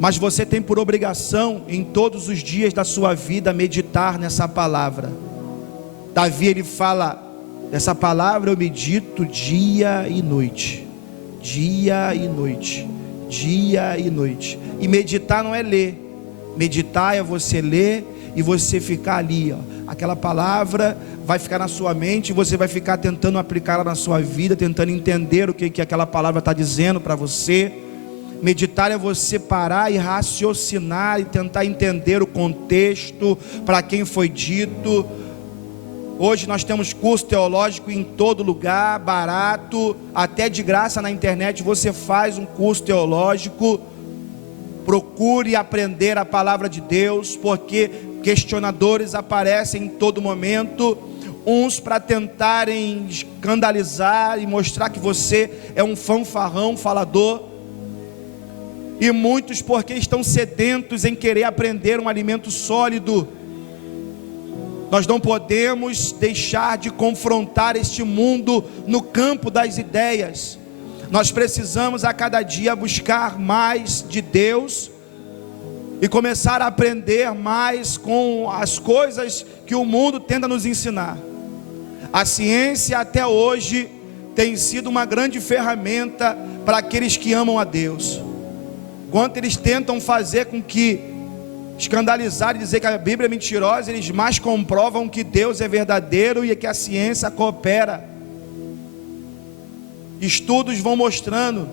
Mas você tem por obrigação, em todos os dias da sua vida, meditar nessa palavra. Davi, ele fala, essa palavra eu medito dia e noite. Dia e noite. Dia e noite. E meditar não é ler. Meditar é você ler e você ficar ali, ó. Aquela palavra vai ficar na sua mente, você vai ficar tentando aplicá-la na sua vida, tentando entender o que aquela palavra está dizendo para você. Meditar é você parar e raciocinar e tentar entender o contexto, para quem foi dito. Hoje nós temos curso teológico em todo lugar, barato, até de graça na internet você faz um curso teológico. Procure aprender a palavra de Deus, porque questionadores aparecem em todo momento, uns para tentarem escandalizar e mostrar que você é um fanfarrão falador, e muitos porque estão sedentos em querer aprender um alimento sólido. Nós não podemos deixar de confrontar este mundo no campo das ideias. Nós precisamos a cada dia buscar mais de Deus e começar a aprender mais com as coisas que o mundo tenta nos ensinar. A ciência até hoje tem sido uma grande ferramenta para aqueles que amam a Deus. Quando eles tentam fazer com que escandalizar e dizer que a Bíblia é mentirosa, eles mais comprovam que Deus é verdadeiro e que a ciência coopera. Estudos vão mostrando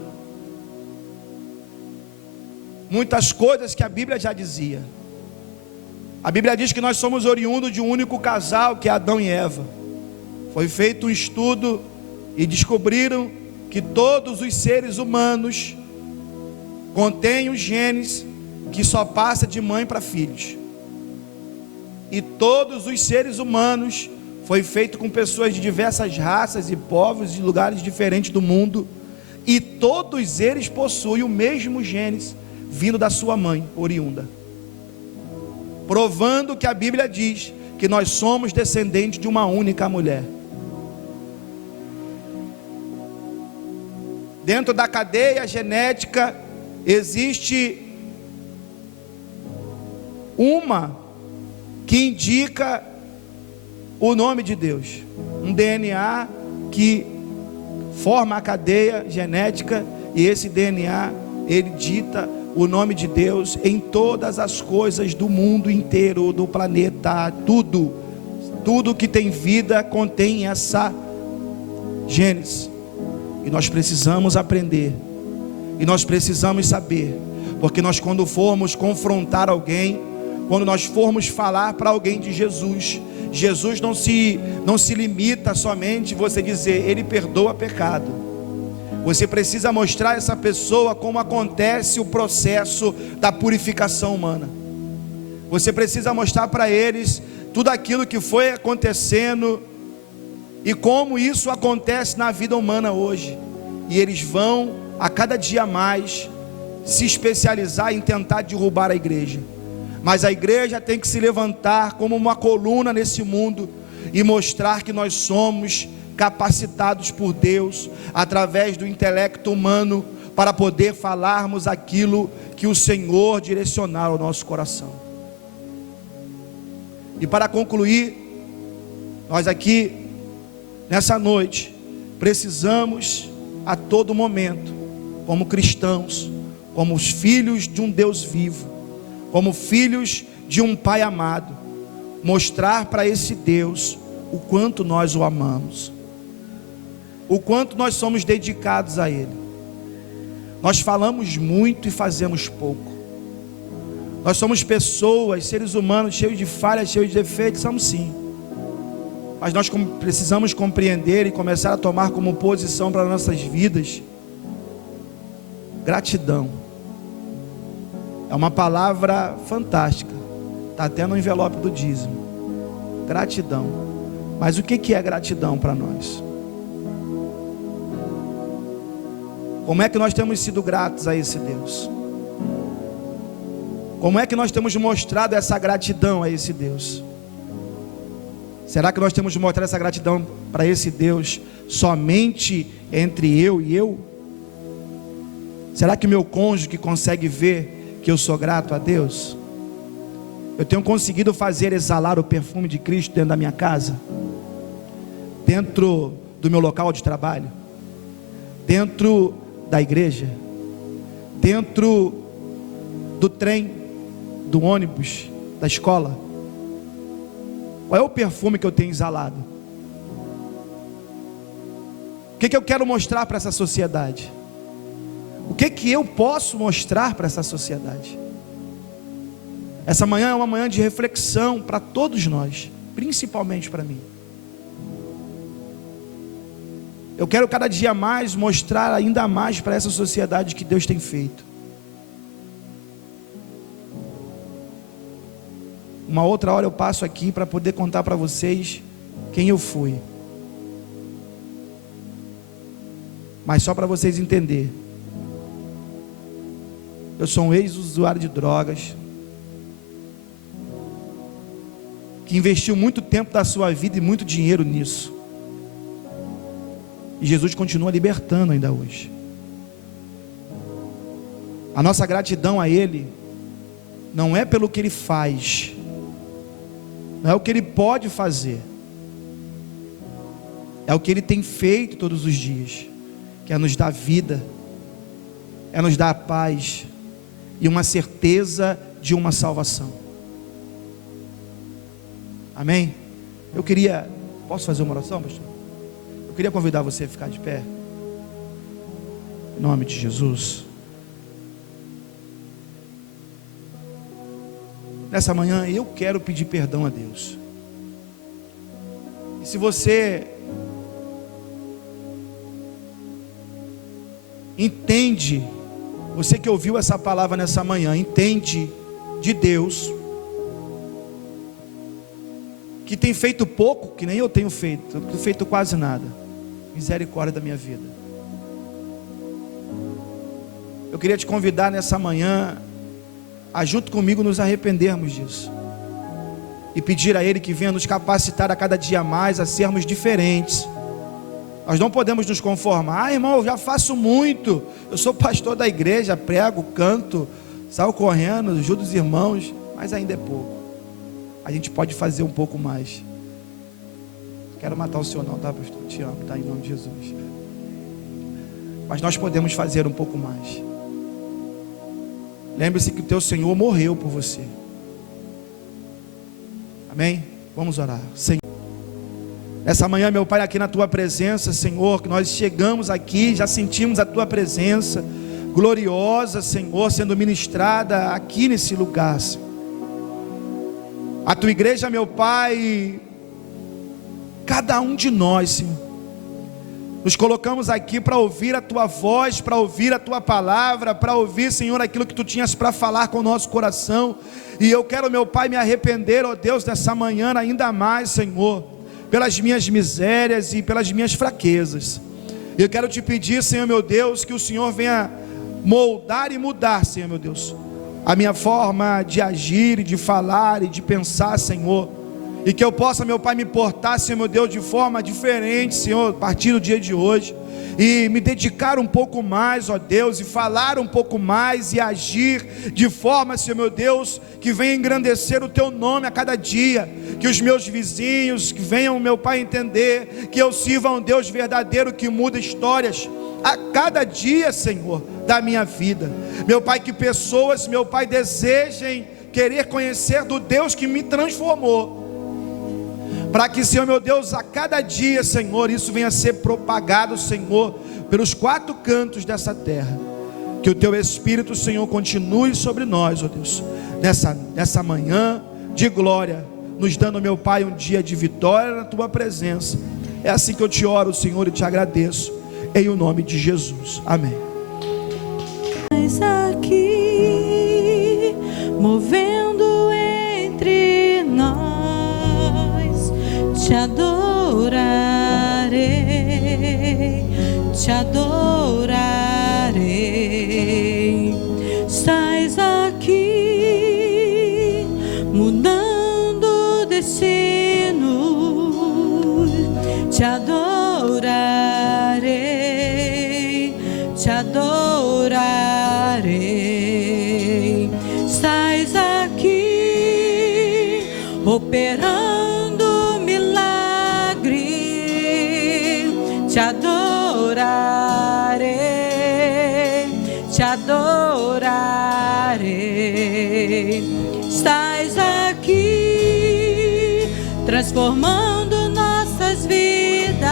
muitas coisas que a Bíblia já dizia. A Bíblia diz que nós somos oriundos de um único casal, que é Adão e Eva. Foi feito um estudo e descobriram que todos os seres humanos contém os genes que só passa de mãe para filhos. E todos os seres humanos foi feito com pessoas de diversas raças e povos de lugares diferentes do mundo, e todos eles possuem o mesmo genes vindo da sua mãe oriunda, provando que a Bíblia diz que nós somos descendentes de uma única mulher. Dentro da cadeia genética existe uma que indica o nome de Deus, um DNA que forma a cadeia genética, e esse DNA, ele dita o nome de Deus em todas as coisas do mundo inteiro, do planeta, tudo que tem vida contém essa gênese. E nós precisamos aprender, e nós precisamos saber, porque nós, quando formos confrontar alguém, quando nós formos falar para alguém de Jesus, Jesus não se limita somente você dizer, ele perdoa pecado. Você precisa mostrar a essa pessoa como acontece o processo da purificação humana. Você precisa mostrar para eles tudo aquilo que foi acontecendo e como isso acontece na vida humana hoje. E eles vão a cada dia mais se especializar em tentar derrubar a igreja. Mas a igreja tem que se levantar como uma coluna nesse mundo e mostrar que nós somos capacitados por Deus, através do intelecto humano, para poder falarmos aquilo que o Senhor direcionar ao nosso coração. E para concluir, nós aqui, nessa noite, precisamos a todo momento, como cristãos, como os filhos de um Deus vivo, como filhos de um Pai amado, mostrar para esse Deus o quanto nós o amamos, o quanto nós somos dedicados a Ele. Nós falamos muito e fazemos pouco. Nós somos pessoas, seres humanos, cheios de falhas, cheios de defeitos, somos sim. Mas nós precisamos compreender e começar a tomar como posição para nossas vidas gratidão. É uma palavra fantástica, está até no envelope do dízimo. Gratidão. Mas o que é gratidão para nós? Como é que nós temos sido gratos a esse Deus? Como é que nós temos mostrado essa gratidão a esse Deus? Será que nós temos mostrado essa gratidão para esse Deus somente entre eu e eu? Será que meu cônjuge consegue ver que eu sou grato a Deus? Eu tenho conseguido fazer exalar o perfume de Cristo dentro da minha casa? Dentro do meu local de trabalho? Dentro da igreja? Dentro do trem, do ônibus, da escola? Qual é o perfume que eu tenho exalado? O que eu quero mostrar para essa sociedade? O que eu posso mostrar para essa sociedade? Essa manhã é uma manhã de reflexão para todos nós, principalmente para mim. Eu quero cada dia mais mostrar ainda mais para essa sociedade que Deus tem feito. Uma outra hora eu passo aqui para poder contar para vocês quem eu fui. Mas só para vocês entenderem. Eu sou um ex-usuário de drogas, que investiu muito tempo da sua vida e muito dinheiro nisso. E Jesus continua libertando ainda hoje. A nossa gratidão a Ele não é pelo que Ele faz, não é o que Ele pode fazer, é o que Ele tem feito todos os dias, que é nos dar vida, é nos dar paz e uma certeza de uma salvação. Amém? Posso fazer uma oração, pastor? Eu queria convidar você a ficar de pé, em nome de Jesus. Nessa manhã eu quero pedir perdão a Deus. E se você entende Você que ouviu essa palavra nessa manhã, entende de Deus que tem feito pouco, que nem eu tenho feito. Eu não tenho feito quase nada. Misericórdia da minha vida. Eu queria te convidar nessa manhã a junto comigo nos arrependermos disso e pedir a Ele que venha nos capacitar a cada dia mais a sermos diferentes. Nós não podemos nos conformar. Irmão, eu já faço muito, eu sou pastor da igreja, prego, canto, saio correndo, ajudo os irmãos, mas ainda é pouco. A gente pode fazer um pouco mais. Quero matar o senhor não, tá, pastor? Te amo, tá, em nome de Jesus. Mas nós podemos fazer um pouco mais. Lembre-se que o teu Senhor morreu por você. Amém? Vamos orar. Senhor, essa manhã, meu Pai, aqui na tua presença, Senhor, que nós chegamos aqui, já sentimos a tua presença gloriosa, Senhor, sendo ministrada aqui nesse lugar, Senhor. A tua igreja, meu Pai, cada um de nós, Senhor, nos colocamos aqui para ouvir a tua voz, para ouvir a tua palavra, para ouvir, Senhor, aquilo que tu tinhas para falar com o nosso coração. E eu quero, meu Pai, me arrepender, ó Deus, nessa manhã ainda mais, Senhor, pelas minhas misérias e pelas minhas fraquezas. E eu quero te pedir, Senhor, meu Deus, que o Senhor venha moldar e mudar, Senhor, meu Deus, a minha forma de agir e de falar e de pensar, Senhor, e que eu possa, meu Pai, me portar, Senhor, meu Deus, de forma diferente, Senhor, a partir do dia de hoje, e me dedicar um pouco mais, ó Deus, e falar um pouco mais, e agir de forma, Senhor, meu Deus, que venha engrandecer o teu nome a cada dia, que os meus vizinhos, que venham, meu Pai, entender, que eu sirva a um Deus verdadeiro, que muda histórias, a cada dia, Senhor, da minha vida. Meu Pai, que pessoas, meu Pai, desejem querer conhecer do Deus que me transformou, para que, Senhor, meu Deus, a cada dia, Senhor, isso venha a ser propagado, Senhor, pelos quatro cantos dessa terra. Que o teu Espírito, Senhor, continue sobre nós, ó Deus, nessa manhã de glória, nos dando, meu Pai, um dia de vitória na tua presença. É assim que eu te oro, Senhor, e te agradeço, em o nome de Jesus, amém. Aqui, movendo entre nós, te adorarei, te adorarei. Estás aqui, mudando destinos, te adorarei, te adorarei. Estás aqui, operando milagre, te adorarei, te adorarei. Estás aqui, transformando nossas vidas,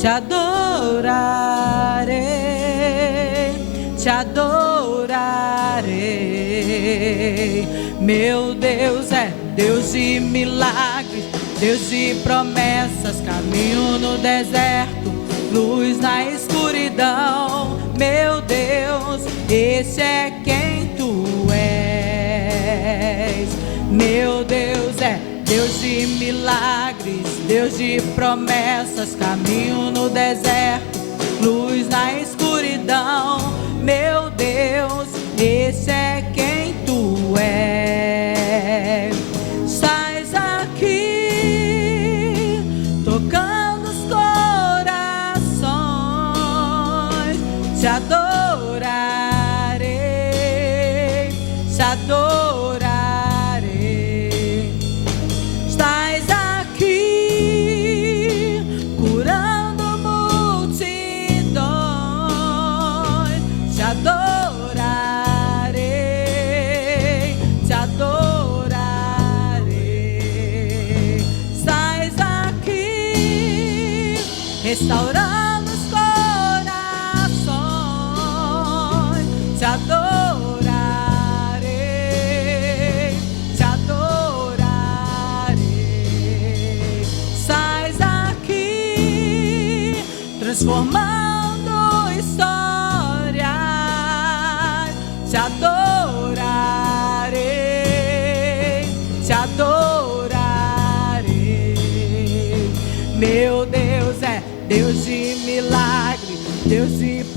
te adorarei, te adorarei. Meu Deus é Deus de milagres, Deus de promessas, caminho no deserto, luz na escuridão. Meu Deus, esse é quem tu és. Meu Deus é Deus de milagres, Deus de promessas, caminho no deserto, luz na escuridão. Meu Deus, esse é quem tu és. Estás aqui, tocando os corações, te adorarei, te adorarei. Estás aqui, curando multidões, te adorarei, te adorarei. Estás aqui, restaurando os corações, te adorarei, te adorarei. Estás aqui, transformando histórias,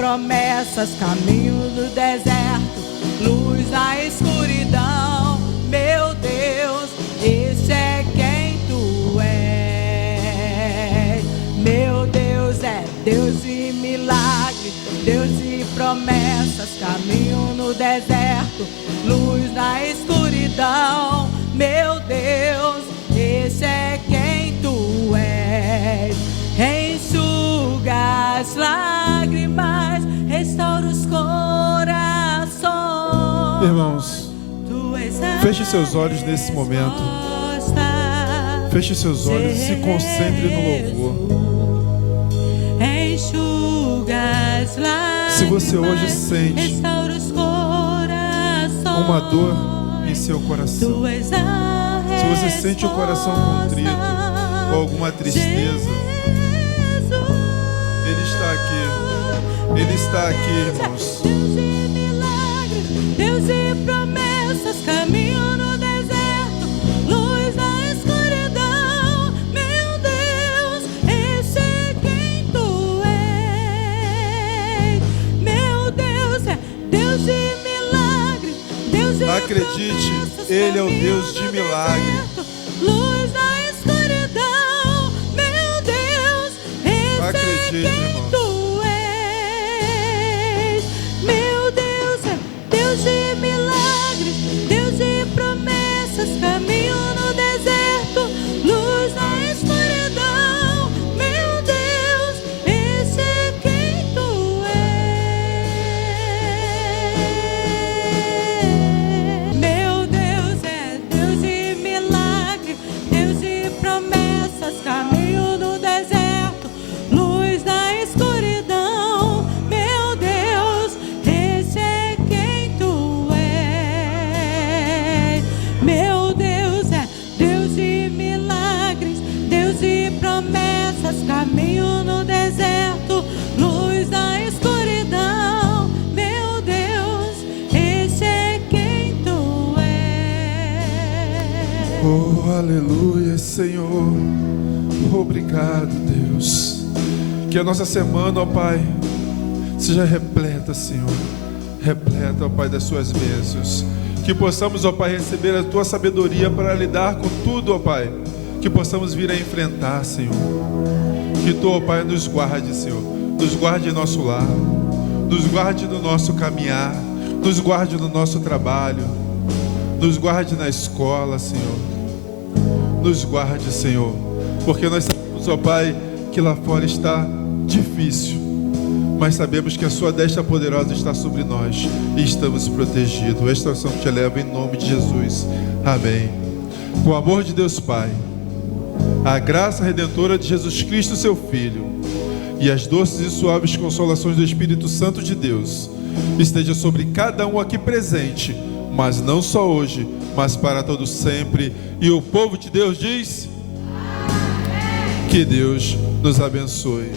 promessas, caminho no deserto, luz na escuridão. Meu Deus, esse é quem tu és. Meu Deus é Deus de milagre, Deus de promessas, caminho no deserto, luz na escuridão. Meu Deus, esse é quem tu és. Enxuga as lágrimas, restaura os corações. Irmãos, feche seus olhos nesse momento. Feche seus olhos e se concentre no louvor. Se você hoje sente uma dor em seu coração, se você sente o coração contrito ou alguma tristeza, Ele está aqui. Ele está aqui, irmãos. Deus de milagre, Deus de promessas, caminho no deserto, luz na escuridão. Meu Deus, esse é quem tu és. Meu Deus é Deus de milagre, Deus de Acredite, Ele é o Deus de milagre. Luz na escuridão. Meu Deus, esse Acredite, é quem irmãos. tu és. Meu Deus é Deus de milagres, Deus de promessas, caminho no deserto, luz na escuridão. Meu Deus, esse é quem tu és. Meu Deus é Deus de milagre, Deus de promessas, caminho no deserto, luz na escuridão. Meu Deus, esse é quem tu és. Meu Deus é Deus de milagres, Deus de promessas, caminho no deserto, luz na escuridão. Meu Deus, esse é quem tu és. Oh, aleluia, Senhor. Obrigado, Deus. Que a nossa semana, ó Pai, seja repleta, Senhor. Repleta, ó Pai, das suas bênçãos. Que possamos, ó Pai, receber a tua sabedoria para lidar com tudo, ó Pai. Que possamos vir a enfrentar, Senhor. Que tu, ó Pai, nos guarde, Senhor. Nos guarde em nosso lar. Nos guarde no nosso caminhar. Nos guarde no nosso trabalho. Nos guarde na escola, Senhor. Nos guarde, Senhor. Porque nós sabemos, ó Pai, que lá fora está difícil. Mas sabemos que a sua destra poderosa está sobre nós e estamos protegidos. Esta oração te eleva em nome de Jesus. Amém. Com o amor de Deus Pai, a graça redentora de Jesus Cristo, seu Filho, e as doces e suaves consolações do Espírito Santo de Deus esteja sobre cada um aqui presente, mas não só hoje, mas para todo sempre. E o povo de Deus diz: que Deus nos abençoe.